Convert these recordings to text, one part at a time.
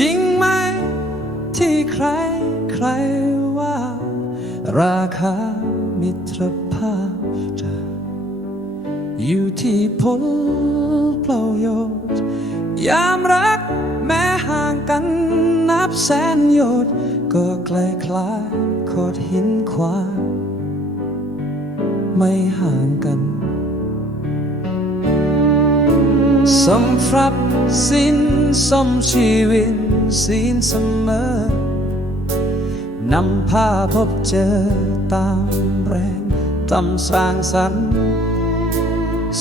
จริงไหม ที่ใครใครว่า ราคามิตรภาพจะอยู่ที่ผลประโยชน์ ยามรักแม้ห่างกันนับแสนโยชน์ก็ใกล้คล้ายโคดหินขวางไม่ห่างกันสมทรัพย์สินสมชีวิต สินเสมอนำพาพบเจอตามแรงตำสร้างสรรค์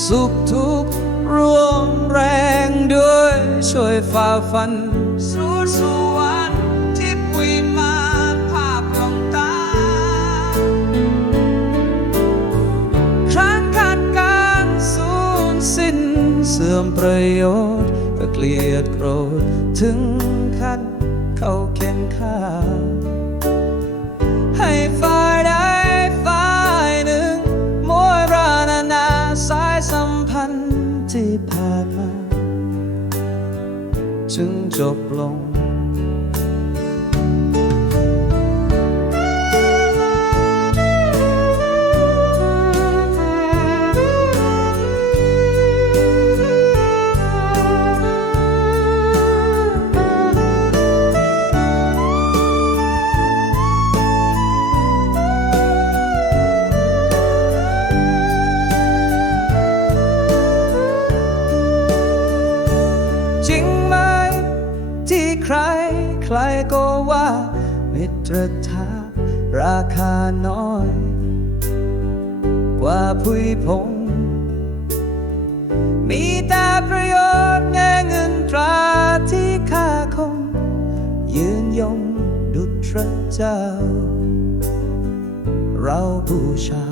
สุขทุกข์รวมแรงด้วยช่วยฝ่าฟันสู่สวรรค์ที่ปุยมาภาพของตา ครั้งขาดการสูญสิ้นเสื่อมประโยชน์ ก็เกลียดโกรธถึงขั้นเข้าเข็นฆ่า ให้ฝ่ายใดฝ่ายหนึ่งมวยรานานาสายสัมพันธ์ที่ผ่านมาจึงจบลง ใครก็ว่ามิตรทาราคาน้อย กว่าผุยพงมีแต่ประโยชน์แง่เงินตราที่ค่าคง ยืนยงดุจพระเจ้า เราบูชา